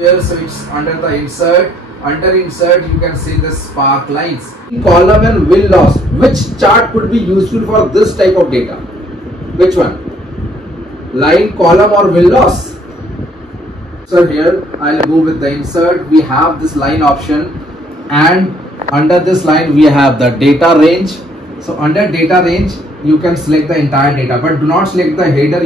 Here, so it's under the insert. Under insert, you can see the spark lines. Column and will loss. Which chart could be useful for this type of data? Which one? Line, column, or will loss? So here, I'll go with the insert. We have this line option, and under this line, we have the data range. So under data range, you can select the entire data, but do not select the header.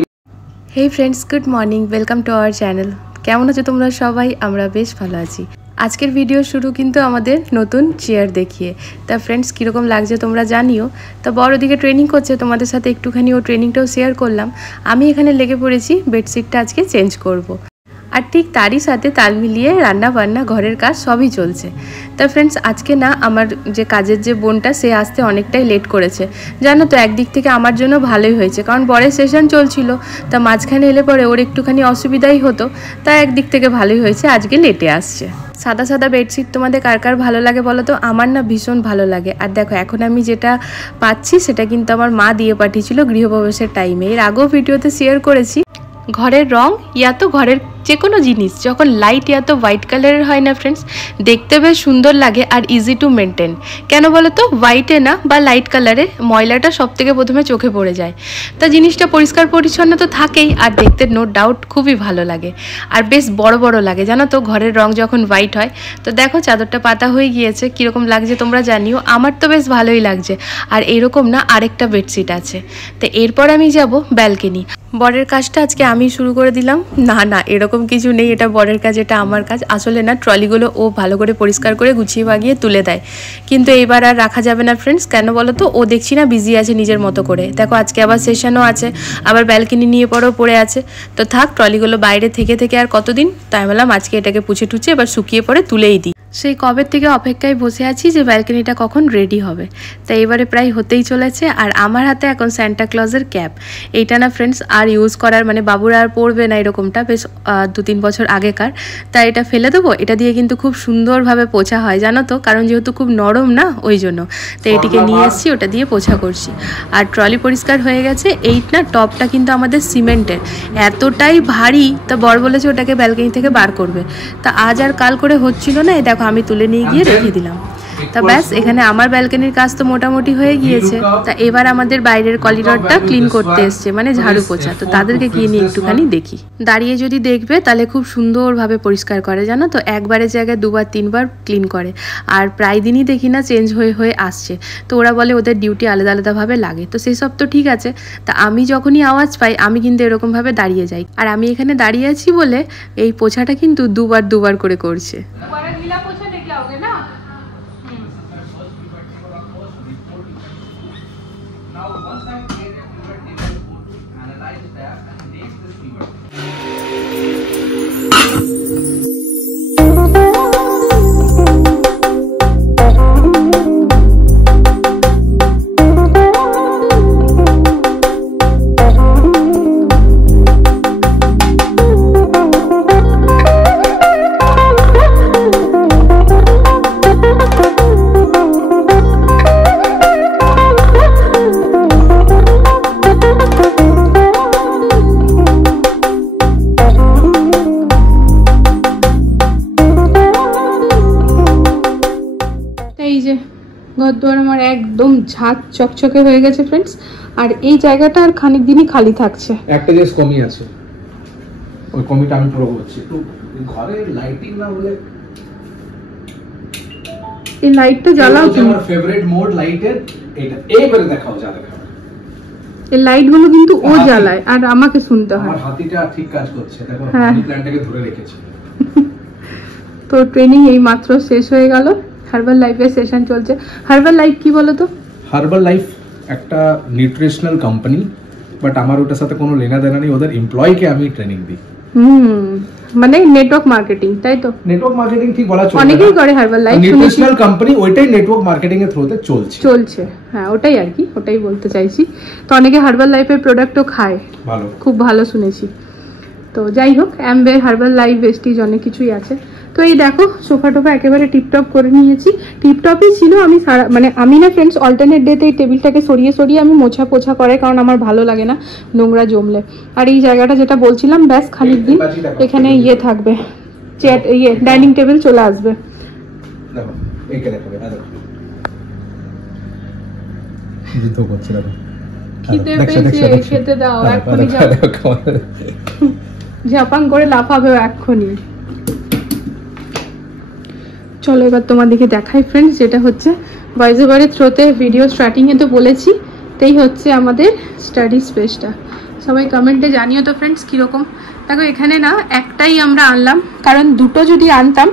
Hey friends, good morning. Welcome to our channel. কেমন আছো তোমরা সবাই? আমরা বেশ ভালো আছি। আজকের video শুরু কিন্তু আমাদের নতুন চেয়ার দেখিয়ে। তা ফ্রেন্ডস কীরকম লাগছে তোমরা জানিও। তা বড় দিকে ট্রেনিং করছে, তোমাদের সাথে একটুখানি ও ট্রেনিংটাও শেয়ার করলাম। আমি এখানে লেগে পড়েছি বেডশিটটা আজকে চেঞ্জ করব। আর ঠিক তারই সাথে তাল মিলিয়ে রান্না বান্না ঘরের কাজ সবই চলছে। তা ফ্রেন্ডস আজকে না আমার যে কাজের যে বোনটা সে আসতে অনেকটাই লেট করেছে। জানো তো একদিক থেকে আমার জন্য ভালোই হয়েছে, কারণ বরের সেশন চলছিল, তা মাঝখানে এলে পরে ওর একটুখানি অসুবিধাই হতো। তা একদিক থেকে ভালোই হয়েছে, আজকে লেটে আসছে। সাদা সাদা বেডশিট তোমাদের কার কার ভালো লাগে বলো তো? আমার না ভীষণ ভালো লাগে। আর দেখো এখন আমি যেটা পাচ্ছি সেটা কিন্তু আমার মা দিয়ে পাঠিয়েছিল গৃহপ্রবেশের টাইমে। এর আগেও ভিডিওতে শেয়ার করেছি। ঘরের রং ইয়া তো ঘরের যে কোনো জিনিস যখন লাইট ইয়া তো হোয়াইট কালারের হয় না ফ্রেন্ডস, দেখতে বেশ সুন্দর লাগে আর ইজি টু মেনটেন। কেন বলো তো? হোয়াইটে না বা লাইট কালারে ময়লাটা সব থেকে প্রথমে চোখে পড়ে যায়। তা জিনিসটা পরিষ্কার পরিচ্ছন্ন তো থাকেই, আর দেখতে নো ডাউট খুবই ভালো লাগে আর বেশ বড় বড় লাগে। জানো তো ঘরের রং যখন হোয়াইট হয়। তো দেখো চাদরটা পাতা হয়ে গিয়েছে, কীরকম লাগছে তোমরা জানিও। আমার তো বেশ ভালোই লাগছে। আর এরকম না আরেকটা বেডশিট আছে। তো এরপর আমি যাব ব্যালকনি। বরের কাজটা আজকে আমি শুরু করে দিলাম। না না এরকম কিছু নেই, এটা বরের কাজ, এটা আমার কাজ। আসলে না ট্রলিগুলো ও ভালো করে পরিষ্কার করে গুছিয়ে বাগিয়ে তুলে দেয়, কিন্তু এইবার আর রাখা যাবে না ফ্রেন্ডস। কেন বলো তো? ও দেখছি না বিজি আছে নিজের মতো করে। দেখো আজকে আবার সেশনও আছে, আবার ব্যালকনি নিয়ে পড়ে আছে। তো থাক, ট্রলিগুলো বাইরে থেকে থেকে আর কতদিন, তাই বললাম আজকে এটাকে পুছে টুছে এবার শুকিয়ে পড়ে তুলেই দিই। সেই কবে থেকে অপেক্ষায় বসে আছি যে ব্যালকনিটা কখন রেডি হবে। তাই এবারে প্রায় হতেই চলেছে। আর আমার হাতে এখন স্যান্টা ক্লজের ক্যাপ। এইটা না ফ্রেন্ডস আর ইউজ করার মানে বাবুরা আর পরবে না এরকমটা, বেশ 2-3 বছর আগেকার। তাই এটা ফেলে দেবো। এটা দিয়ে কিন্তু খুব সুন্দরভাবে পোছা হয় জানো তো, কারণ যেহেতু খুব নরম না ওই জন্য। তো এটিকে নিয়ে এসেছি, ওটা দিয়ে পোছা করছি। আর ট্রলি পরিষ্কার হয়ে গেছে। এই না টপটা কিন্তু আমাদের সিমেন্টের, এতটাই ভারী। তা বর বলেছে ওটাকে ব্যালকনি থেকে বার করবে। তা আজ আর কাল করে হচ্ছিল না, এই দেখো আমি তুলে নিয়ে গিয়ে রেখে দিলাম। তা ব্যাস এখানে আমার ব্যালকনির কাজ তো মোটামুটি হয়ে গিয়েছে। তা এবার আমাদের বাইরের করিডরটা ক্লিন করতে এসছে, মানে ঝাড়ু পোছা। তো তাদেরকে গিয়ে নিয়ে একটুখানি দেখি। দাঁড়িয়ে যদি দেখবে তাহলে খুব সুন্দরভাবে পরিষ্কার করে জানো তো, একবারের জায়গায় 2-3 ক্লিন করে। আর প্রায় দিনই দেখি না চেঞ্জ হয়ে আসছে। তো ওরা বলে ওদের ডিউটি আলাদা আলাদাভাবে লাগে। তো সেই সব তো ঠিক আছে। তা আমি যখনই আওয়াজ পাই আমি কিন্তু এরকমভাবে দাঁড়িয়ে যাই। আর আমি এখানে দাঁড়িয়ে আছি বলে এই পোছাটা কিন্তু দুবার করে করছে। ঘরদুয়ার আমার একদম ঝাঁক চকচকে হয়ে গেছে ফ্রেন্ডস। আর এই জায়গাটা আর খানিক দিনই খালি থাকছে। একটা জিনিস কমই আছে, ওই কমিটা আমি পুরো করছি। তো ঘরে লাইটিং না হলে এই লাইটটা জ্বালাও তুমি। আমার ফেভারিট মোড লাইটের এটা। এইবারে দেখাও যা দেখাও। এই লাইটগুলো কিন্তু ও জ্বালায় আর আমাকে শুনতে হয়। আমার হাতিটা ঠিক কাজ করছে, দেখো আমি প্ল্যানটাকে ধরে রেখেছি। তো ট্রেনিং এই মাত্র শেষ হয়ে গেল। হার্বাল লাইফের সেশন চলছে। হার্বাল লাইফ কি বলো তো? হার্বাল লাইফ একটা নিউট্রিশনাল কোম্পানি, বাট আমার ওটার সাথে কোনো লেনা দেনা নেই। ওদের এমপ্লয়িকে আমি ট্রেনিং দিই। মানে নেটওয়ার্ক মার্কেটিং, তাই তো? নেটওয়ার্ক মার্কেটিং ঠিক বলা চলে, অনেকেই করে হার্বাল লাইফ। নিউট্রিশনাল কোম্পানি ওইটাই নেটওয়ার্ক মার্কেটিং এর থ্রুতে চলছে। হ্যাঁ ওটাই আর কি, ওটাই বলতে চাইছি। তো অনেকে হার্বাল লাইফের প্রোডাক্টও খায়, ভালো, খুব ভালো শুনেছি। তো যাই হোক, অ্যাম্বে, হার্বাল লাইফ, ভেস্টিজ অনেক কিছুই আছে। তো এই দেখো সোফা টোফা একেবারে টিপটপ করে নিয়েছি। টিপটপই ছিল। আমি মানে আমি না ফ্রেন্ডস অল্টারনেট ডেতে এই টেবিলটাকে সরিয়ে আমি মোছা পোছা করে, কারণ আমার ভালো লাগে না নোংরা জমলে। আর এই জায়গাটা যেটা বলছিলাম ব্যাস খানিক দিন এখানে থাকবে চেয়ার ইয়ে ডাইনিং টেবিল চলে আসবে। দেখো এইকে দেখো, দেখো যুদ্ধ করছে, দেখো খিদে পেয়েছে, খেতে দাও, এক্ষুনি ঝাপাং করে লাফাবে এক্ষুনি। চলো এবার তোমাদেরকে দেখাই ফ্রেন্ডস, যেটা হচ্ছে ভয়েস ওভারের থ্রোতে ভিডিও স্টার্টিং এ তো বলেছি, তাই হচ্ছে আমাদের স্টাডি স্পেসটা। সবাই কমেন্টে জানিও তো ফ্রেন্ডস কীরকম। দেখো এখানে না একটাই আমরা আনলাম, কারণ দুটো যদি আনতাম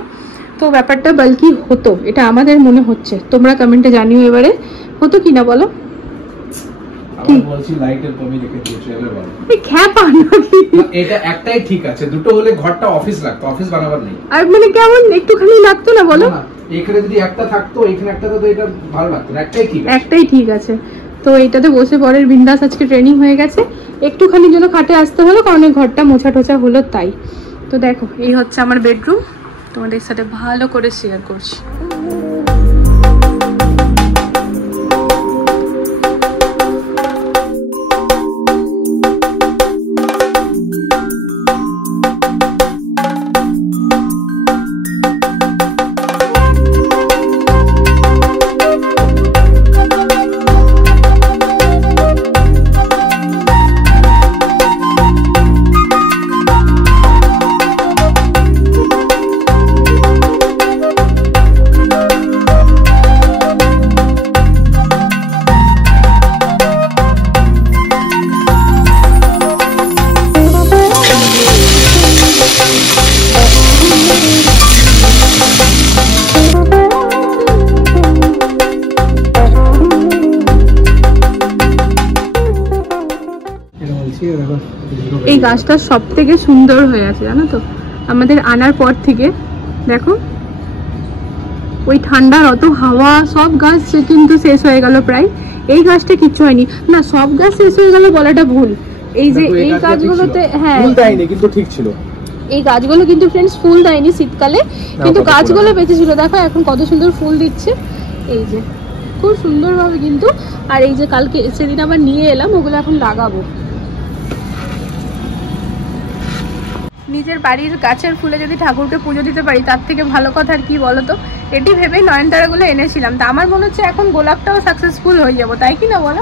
তো ব্যাপারটা বালকি হতো, এটা আমাদের মনে হচ্ছে। তোমরা কমেন্টে জানিও এবারে হতো কি না বলো। বলছি লাইটের কমই রেখে দিয়েছো, এবার বলো খ্যাপা নাকি? এটা একটাই ঠিক আছে, দুটো হলে ঘরটা অফিস লাগতো, অফিস বানাবার নেই। আর মানে কেমন একটুখানি লাগতো না বলো? এখানে যদি একটা থাকতো, এখানে একটা থাকতো, এটা ভালো লাগতো না। একটাই ঠিক আছে, একটাই ঠিক আছে। তো এইটাতে বসে পরের বিন্দাস আজকে ট্রেনিং হয়ে গেছে, একটুখানি জন্য খাটে আসতে হলো কারণ ঘরটা মোছা টোছা হলো তাই। তো দেখো এই হচ্ছে আমার বেডরুম, তোমাদের সাথে ভালো করে শেয়ার করছি। এই গাছটা সব থেকে সুন্দর হয়ে আছে জানো তো, আমাদের আনার পর থেকে। দেখো ওই ঠান্ডার অত হাওয়া, সব গাছ কিন্তু শেষ হয়ে গেল প্রায়, এই গাছটা কিচ্ছু হয়নি না। সব গাছ শেষ হয়ে গেল বলাটা ভুল, এই যে এই গাছগুলোতে হ্যাঁ ফুল দেয়নি কিন্তু ঠিক ছিল। এই গাছগুলো কিন্তু ফ্রেন্ডস ফুল দেয়নি শীতকালে, কিন্তু গাছগুলো বেঁচে ছিল। দেখো এখন কত সুন্দর ফুল দিচ্ছে, এই যে খুব সুন্দরভাবে কিন্তু। আর এই যে কালকে সেদিন আবার নিয়ে এলাম, ওগুলো এখন লাগাবো। নিজের বাড়ির গাছের ফুলে যদি ঠাকুরকে পুজো দিতে পারি তার থেকে ভালো কথা আর কি বলো তো। এটি ভেবেই নয়নতারাগুলো এনেছিলাম, তা আমার মনে হচ্ছে এখন গোলাপটাও সাকসেসফুল হয়ে যাবো, তাই কি না বলো?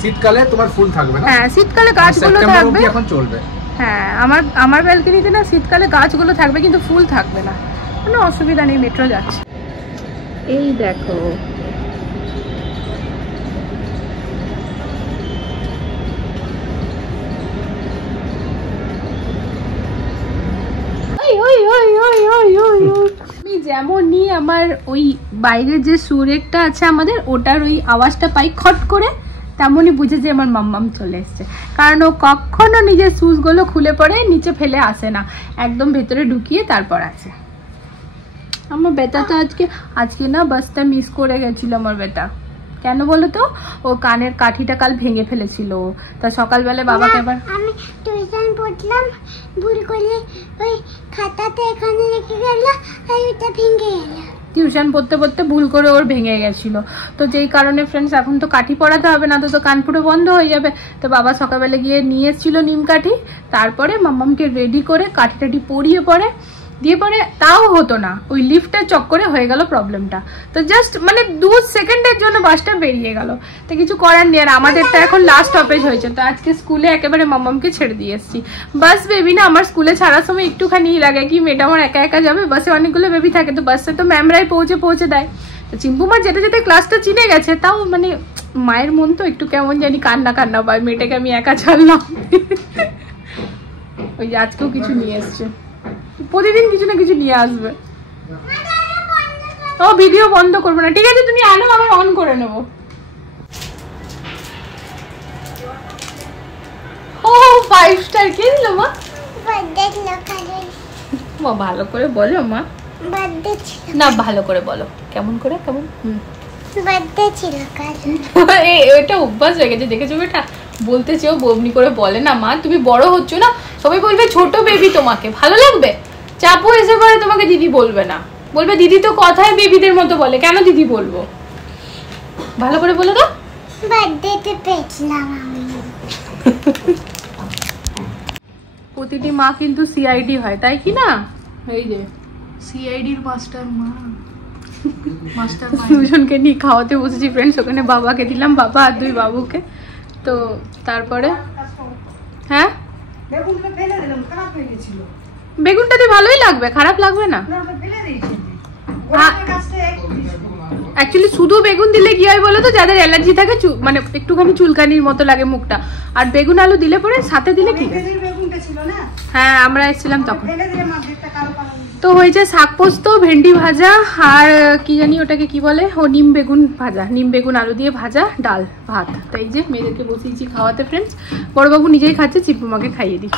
শীতকালে তোমার ফুল থাকবে না? হ্যাঁ শীতকালে গাছগুলো থাকবে, এখন চলবে। হ্যাঁ আমার ব্যালকনিতে না শীতকালে গাছগুলো থাকবে কিন্তু ফুল থাকবে না, কোনো অসুবিধা নেই, মেট্রো যাচ্ছে। এই দেখো আমি যেমনই আমার ওই বাইরের যে সুরেকটা আছে আমাদের, ওটার ওই আওয়াজটা পাই খট করে, তেমনই বুঝে যে আমার মাম্মাম চলে এসছে। কারণ ও কখনো নিজের শুজগুলো খুলে পড়ে নিচে ফেলে আসে না, একদম ভেতরে ঢুকিয়ে তারপর আসে। আমার বেটা তো আজকে না বাসটা মিস করে গেছিল আমার বেটা। কেন বলো তো, ও কানের কাঠিটা কাল ভেঙে ফেলেছিল, তা সকালবেলা বাবাকে আবার আমি টিউশন পড়লাম, ভুল করে ওই খাতাতে এখানে রেখে গেল আর ওটা ভেঙে গেল। টিউশন পড়তে পড়তে ভুল করে ওর ভেঙে গেছিল, তো যেই কারণে ফ্রেন্ডস এখন তো কাঠি পড়াতে হবে না, তো কান পুরো বন্ধ হয়ে যাবে। তো বাবা সকালবেলা গিয়ে নিয়ে এসেছিল নিম কাঠি, তারপরে মাম্মামকে রেডি করে কাঠি টাঠি পরিয়ে পরে দিয়ে পরে তাও হতো না, ওই লিফটের চক্করে হয়ে গেল প্রবলেমটা। তো জাস্ট মানে 2 সেকেন্ডের জন্য বাসটা বেরিয়ে গেল, তো কিছু করার নেই। আর আমাদেরটা এখন লাস্ট স্টপেজ হয়েছে, তো আজকে স্কুলে একেবারে মাম্মামকে ছেড়ে দিয়ে এসেছি। বাস বেবি না আমার স্কুলে ছাড়ার সময় একটুখানি লাগে কি মেয়েটা আমার একা একা যাবে, বাসে অনেকগুলো বেবি থাকে, তো বাসে তো ম্যামরাই পৌঁছে দেয়। তো চিম্পুমা যেতে যেতে ক্লাসটা চিনে গেছে, তাও মানে মায়ের মন তো একটু কেমন জানি কান্না পায়, মেয়েটাকে আমি একা ছাড়লাম। ওই যে আজকেও কিছু নিয়ে এসছে, প্রতিদিন কিছু না কিছু নিয়ে আসবে। ও ভিডিও বন্ধ করবো না, ঠিক আছে তুমি আনো, আবার অন করে নেব। ও 5 স্টার কিনলো মা, বার্থডে ছিল কাল। মা ভালো করে বলো মা, বার্থডে ছিল না ভালো করে বলো, কেমন করে কেমন। বার্থডে ছিল কাল। এটা অভ্যাস হয়ে গেছে, দেখেছো বেটা বলতে চেয়েও বমনি করে বলে না। মা তুমি বড় হচ্ছ না, সবাই বলবে ছোট বেবি, তোমাকে ভালো লাগবে। চাপু এসে পরে তোমাকে দিদি বলবে না, বলবে দিদি তো কথায় বেবিদের মতো বলে, কেন দিদি বলবো। ভালো করে বলে তো, বার্থডেতে পেয়েছিলাম আমি। প্রতিটি মা কিন্তু সিআইডি হয়, তাই কি না? এই যে সিআইডির মাস্টার মা মাস্টার দুজনকে নিয়ে খাওয়াতে বসেছি ফ্রেন্ডস। ওখানে বাবাকে দিলাম, বাবা আর দুই বাবুকে। তো তারপরে হ্যাঁ বেগুনটা দিয়ে ভালোই লাগবে, খারাপ লাগবে না। অ্যাকচুয়ালি শুধু বেগুন দিলে কি হয় বলো তো, যাদের অ্যালার্জি থাকে মানে একটুখানি চুলকানির মতো লাগে মুখটা, আর বেগুন আলু দিলে পরে সাথে দিলে ঠিক আছে। হ্যাঁ আমরা এসেছিলাম তখন। তো হয়েছে শাক পোস্ত, ভেন্ডি ভাজা, আর কি জানি ওটাকে কি বলে, ও নিম বেগুন ভাজা, নিম বেগুন আলু দিয়ে ভাজা, ডাল, ভাত। তো এই যে মেয়েদেরকে বসিয়েছি খাওয়াতে ফ্রেন্ডস। বড়বাবু নিজেই খাচ্ছে, চিপুমাকে খাইয়ে দিই।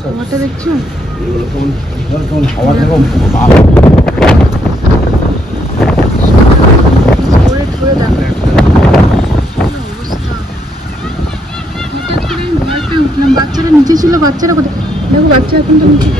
খাবারটা দেখছো বাচ্চারা নিচে ছিল, বাচ্চারা কোথায় দেখো, বাচ্চা এখন তো নিচে।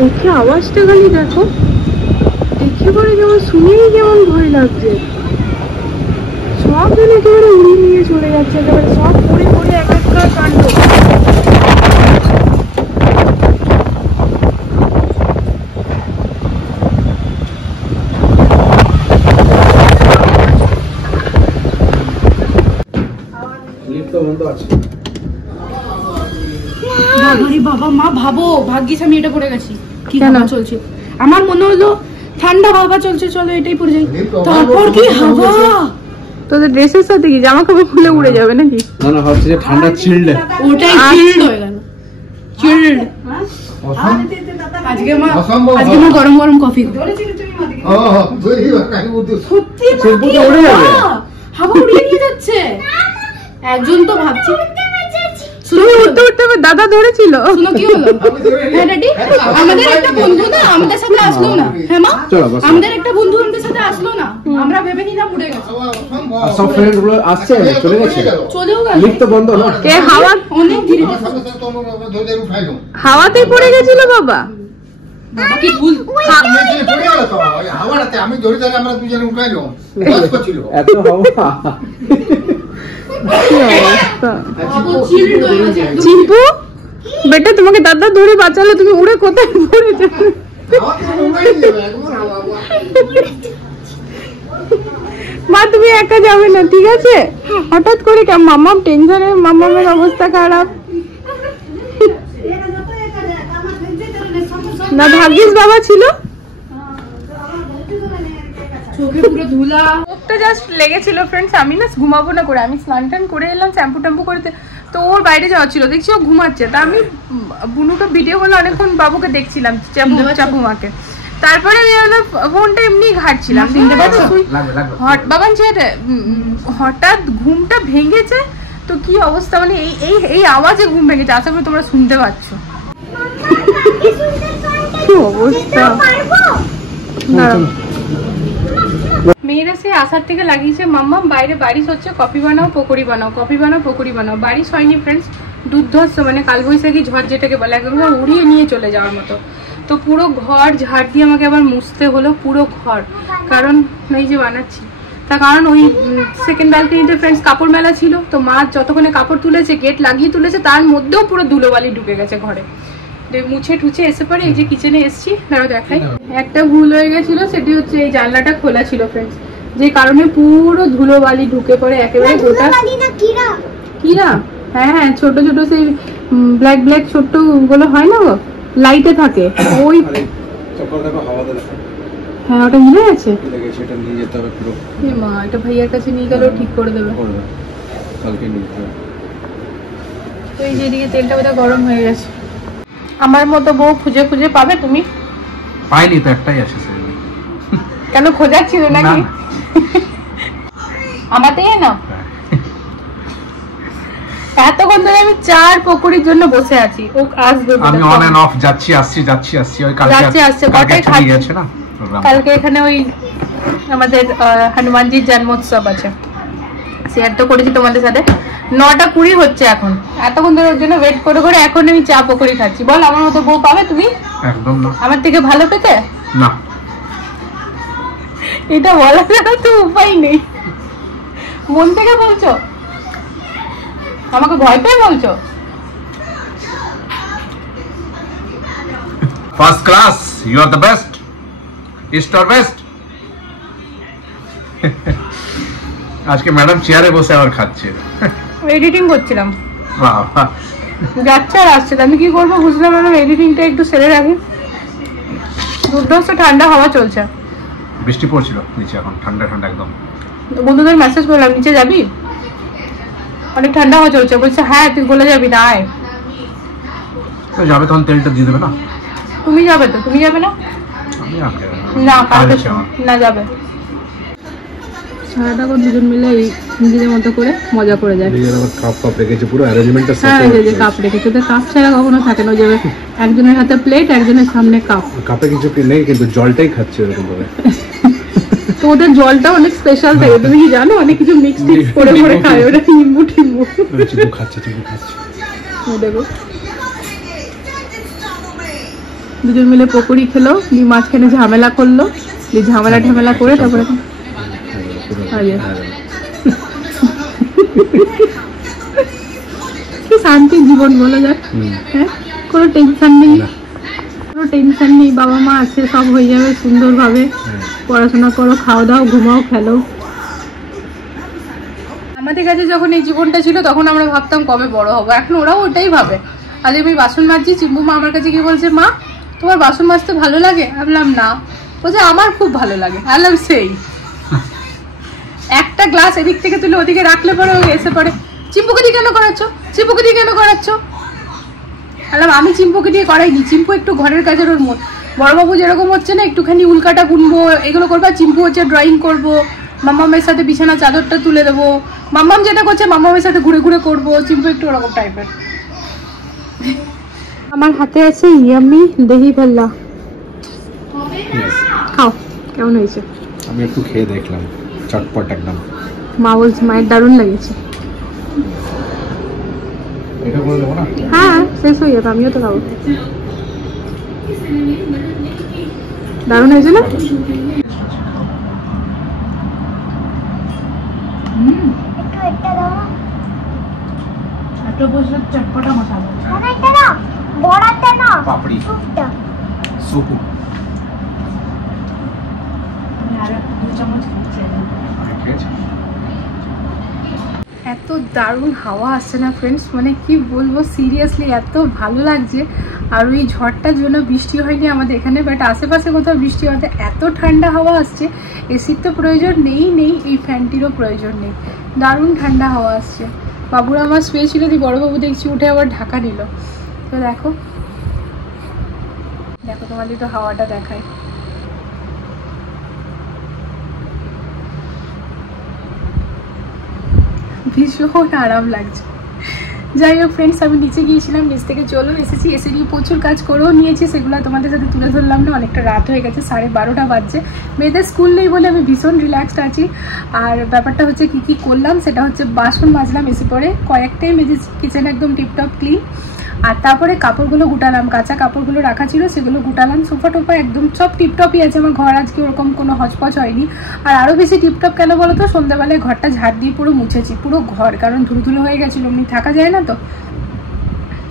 দেখে আওয়াজটা খালি দেখো, দেখে পরে যেমন শুনেই যেমন ভয় লাগছে। সব জন একেবারে উড়িয়ে নিয়ে চলে যাচ্ছে, একেবারে সব পড়ে পড়ে এক একটা কাণ্ড। বাবা মা ভাবো, ভাগ্যিস আমি এটা পড়ে গেছি। কি হাওয়া চলছে, আমার মনে হলো ঠান্ডা হাওয়া চলছে, চলো এটাই পড়ে যাই। তারপর কি হাওয়া, তোদের ড্রেসের সাথে কি জামা কাপড় খুলে উড়ে যাবে নাকি? না না, হচ্ছে যে ঠান্ডা চিল্ড, ওটাই চিল্ড হয়ে গেল, চিল্ড। আজকে মা গরম গরম কফি, সত্যি হাওয়া উড়িয়ে নিয়ে যাচ্ছে। একজন তো ভাবছি উঠতে উঠতে দাদা ধরেছিল। শুনো কি হলো, হ্যাঁ ড্যাডি, আমাদের একটা বন্ধু না আমাদের সাথে আসলো না। হ্যাঁ মা, আমাদের একটা বন্ধু আমাদের সাথে আসলো না, আমরা ভেবে নিলাম উড়ে গেছে। আর সব ফ্রেন্ড গুলো আসছে, চলে গেছে, চলেও গেল, লিফট তো বন্ধ না। কে হাওয়া অনেক ধীরে হাওয়াতেই পড়ে গেছিল বাবা। বাবা কি ভুল, হাওয়াতে আমি ধরে ধরে আমরা দুজনে উঠাইলাম, এত হাওয়া। চিম্পু বেটা, তোমাকে দাদা ধরে বাঁচালো, তুমি উড়ে কোথায় পড়ে যাবে? মা তুমি একা যাবে না, ঠিক আছে? হঠাৎ করে মামাম টেনশনে, মামামের অবস্থা খারাপ। না ভাগ্যিস বাবা ছিল, চোখে পুরো ধুলা। মুখটা জাস্ট লেগেছিল ফ্রেন্ডস। আমি না ঘুমাবো না করে আমি স্নান টান করে এলাম, শ্যাম্পু ট্যাম্পু করে, তো ওর বাইরে যাওয়া ছিল, দেখছি ও ঘুমাচ্ছে। তা আমি বুনুকে ভিডিও করলে অনেকক্ষণ বাবুকে দেখছিলাম, চাপুমাকে। তারপরে আমি ফোনটা এমনি ঘাটছিলাম, বাবান হঠাৎ ঘুমটা ভেঙেছে। তো কি অবস্থা, মানে এই এই আওয়াজে ঘুম ভেঙেছে। আশা করি তোমরা শুনতে পাচ্ছ কি অবস্থা। মেয়েরা সে আসার থেকে লাগিয়েছে মাম্মাম বাইরে বারিশ হচ্ছে, কফি বানাও পকোড়ি বানাও, কফি বানাও পকোড়ি বানাও। বারিশ হয়নি ফ্রেন্ডস, দুর্ধর্ষ মানে কালবৈশাখী ঝড় যেটাকে বলে, একদম উড়িয়ে নিয়ে চলে যাওয়ার মতো। তো পুরো ঘর ঝাড় দিয়ে আমাকে আবার মুছতে হলো পুরো ঘর, কারণ এই যে বানাচ্ছি। তার কারণ ওই সেকেন্ড ব্যালকনিতে ফ্রেন্ডস কাপড় মেলা ছিল, তো মা যতক্ষণে কাপড় তুলেছে, গেট লাগিয়ে তুলেছে, তার মধ্যেও পুরো ধুলোবালি ঢুকে গেছে ঘরে। মুছে টুছে এসে পরে এই যে কিচেনে এসছি, ধরো দেখাই। একটা ভুল হয়ে গেছিল, সেটি হচ্ছে এই জানলাটা খোলা ছিল ফ্রেন্ডস, যে কারণে পুরো ধুলোবালি ঢুকে পড়ে একেবারে গোটা। কিরা? হ্যাঁ হ্যাঁ, ছোট ছোট সেই ব্ল্যাক ব্ল্যাক ছোট্ট গুলো হয় না, গো লাইটে থাকে ওই। হ্যাঁ ওটা মিলে গেছে, মা এটা ভাইয়ার কাছে নিয়ে গেলেও ঠিক করে দেবে। তো এই যে এদিকে তেলটা বোধহয় গরম হয়ে গেছে। আমার মতো বউ খুঁজে খুঁজে পাবে তুমি? পাইনি তো, একটাই আছে। কেন খোঁজাচ্ছিল নাকি? আমাতেই না এতক্ষণ ধরে আমি চার পকোড়ির জন্য বসে আছি, ও আসবে। আমি অন এন্ড অফ যাচ্ছি আসছি ওই কালকে আসছে কালকে ছুটি গেছে না প্রোগ্রাম। কালকে এখানে ওই আমাদের হনুমানজির জন্মোৎসব আছে, শেয়ার তো করেছি তোমাদের সাথে। 9:20 হচ্ছে এখন, এতক্ষণ ধরে ওর জন্য ওয়েট করে করে এখন আমি চা পকোড়ি খাচ্ছি। বল আমার মতো বউ পাবে তুমি? একদম না। আমার থেকে ভালো পেতে না, এটা বলার তো উপায় নেই। মন থেকে বলছো? আমাকে ভয় পেয়ে বলছো? First class, you are the best, east or west. আজকে ম্যাডাম চেয়ারে বসে আবার খাচ্ছে। এডিটিং করছিলাম, বাবা যাচ্ছে আর আসছে, আমি কি করবো বুঝলাম না। এডিটিংটা একটু সেরে রাখি। দুর্ধর্ষ ঠান্ডা হাওয়া চলছে, বৃষ্টি পড়ছিল নিচে, এখন ঠান্ডা ঠান্ডা একদম। বন্ধুদের মেসেজ করলাম নিচে যাবি, অনেক ঠান্ডা হাওয়া চলছে। বলছে হ্যাঁ তুই বলে যাবি না, আয়। তো যাবে তখন তেলটা দিয়ে দেবে না? তুমি যাবে তো? তুমি যাবে না? আমি আগে না কালকে না যাবে। সারাটা দুজন মিলে নিজেদের মতো করে মজা করে যায়। কাপ রেখেছে পুরো অ্যারেঞ্জমেন্টটা। হ্যাঁ যে কাপ রেখেছে, তো কাপ ছাড়া কখনো থাকে না। যাবে একজনের হাতে প্লেট, একজনের সামনে কাপ। কাপে কিছু নেই, কিন্তু জলটাই খাচ্ছে এরকম ভাবে। তো ওদের জলটা অনেক স্পেশাল থাকে, তুমি কি জানো? অনেক কিছু মিক্স টিক্স করে করে খায় ওরা। নিম্বু টিম্বু খাচ্ছে। দেখো দুজন মিলে পকোড়ি খেলো, দিয়ে মাঝখানে ঝামেলা করলো, দিয়ে ঝামেলা করে তারপরে কি শান্তি জীবন বলা যাক। হ্যাঁ, কোনো টেনশন নেই, বাবা মা আছে, সব হয়ে যাবে সুন্দরভাবে। পড়াশোনা করো, খাও দাও, ঘুমাও, খেলো। আমাদের কাছে যখন এই জীবনটা ছিল তখন আমরা ভাবতাম কবে বড় হবো, এখন ওরাও ওটাই ভাবে। আজ আমি বাসন মাজছি, চিম্বু মা আমার কাছে কি বলছে, মা তোমার বাসন মাজতে ভালো লাগে? বললাম না। বলছে আমার খুব ভালো লাগে। বললাম সেই একটা গ্লাস এদিক থেকে তুলে ওদিকে রাখলে পরে ও এসে পড়ে, চিম্পুকে দিয়ে কেন করাচ্ছ? বললাম আমি চিম্পুকে দিয়ে করাইনি, চিম্পু একটু ঘরের কাজের ওর মন। বড়বাবু যেরকম হচ্ছে না, একটুখানি উল্কাটা বুনবো এগুলো করবো, চিম্পু হচ্ছে ড্রয়িং করবো, মাম্মামের সাথে বিছানা চাদরটা তুলে দেবো, মাম্মাম যেটা করছে মাম্মামের সাথে ঘুরে ঘুরে করবো, চিম্পু একটু ওরকম টাইপের। আমার হাতে আছে ইয়াম্মি দহি ভাল্লা, খাও কেমন হয়েছে? আমি একটু খেয়ে দেখলাম, চটপট একদম। মা বলছে মায়ের দারুণ লেগেছে। এটা করে দেবো না? হ্যাঁ শেষ হয়ে যাবে, আমিও তো খাবো। দারুণ হয়েছে না? চটপটা মশলা পাপড়ি সুপ। এত দারুণ হাওয়া আসছে না ফ্রেন্ডস, মানে কি বলবো, সিরিয়াসলি এত ভালো লাগছে। আর ওই ঝড়টার জন্য বৃষ্টি হয়নি আমাদের এখানে, বাট আশেপাশে কোথাও বৃষ্টি হতে এত ঠান্ডা হাওয়া আসছে। এসির তো প্রয়োজন নেই, এই ফ্যানটিরও প্রয়োজন নেই, দারুণ ঠান্ডা হাওয়া আসছে। বাবুরা আমার শুয়েছিল, দিয়ে বড়বাবু দেখছি উঠে আবার ঢাকা নিল। তো দেখো তোমাদের তো হাওয়াটা দেখায়। ভীষণ আরাম লাগছে। যাই হোক ফ্রেন্ডস, আমি নিচে গিয়েছিলাম, নিচ থেকে চলেও এসেছি, এসে নিয়ে প্রচুর কাজ করেও নিয়েছি, সেগুলো তোমাদের সাথে তুলে ধরলাম না, অনেকটা রাত হয়ে গেছে, 12:30 বাজছে। মেয়েদের স্কুল নেই বলে আমি ভীষণ রিল্যাক্সড আছি। আর ব্যাপারটা হচ্ছে কি করলাম, সেটা হচ্ছে বাসন মাজলাম এসে পরে, কয়েকটাই মেজে কিচেন একদম টিপটপ ক্লিন। আর তারপরে কাপড়গুলো গুটালাম, কাঁচা কাপড়গুলো রাখা ছিল সেগুলো গুটালাম। সোফা টোফা একদম সব টিপটপই আছে, আমার ঘর আজকে ওরকম কোনো হচপচ হয়নি। আর আরও বেশি টিপটপ কেন বলো তো, সন্ধ্যাবেলায় ঘরটা ঝাড় দিয়ে পুরো মুছেছি পুরো ঘর, কারণ ধুলো হয়ে গেছিলো, এমনি থাকা যায় না তো,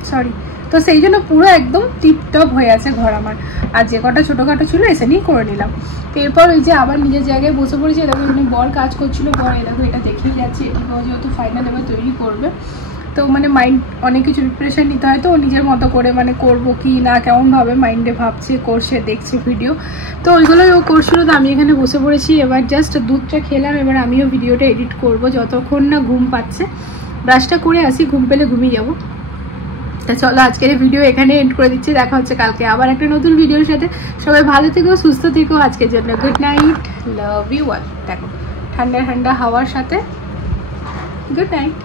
সরি। তো সেই জন্য পুরো একদম টিপটপ হয়ে আছে ঘর আমার। আর যে কটা ছোটোখাটো ছিল এসে নিয়ে করে নিলাম। তো এরপর ওই যে আবার নিজের জায়গায় বসে পড়েছি। এরকম এখানে বর কাজ করছিল, বর এরকম এটা দেখেই যাচ্ছে, এটিও যেহেতু ফাইনাল এবার তৈরি করবে, তো মানে মাইন্ড অনেক কিছু প্রিপারেশন নিতে হয়, তো ও নিজের মতো করে মানে করবো কি না কেমনভাবে মাইন্ডে ভাবছে, করছে, দেখছে ভিডিও, তো ওইগুলোই ও করছিল। তো আমি এখানে বসে পড়েছি, এবার জাস্ট দুধটা খেলাম, এবার আমিও ভিডিওটা এডিট করব যতক্ষণ না ঘুম পাচ্ছে। ব্রাশটা করে আসি, ঘুম পেলে ঘুমিয়ে যাবো। তা চলো আজকের এই ভিডিও এখানে এন্ড করে দিচ্ছি, দেখা হচ্ছে কালকে আবার একটা নতুন ভিডিওর সাথে। সবাই ভালো থেকো, সুস্থ থেকো, আজকের জন্য good night, love you all. দেখো ঠান্ডা ঠান্ডা হাওয়ার সাথে গুড নাইট।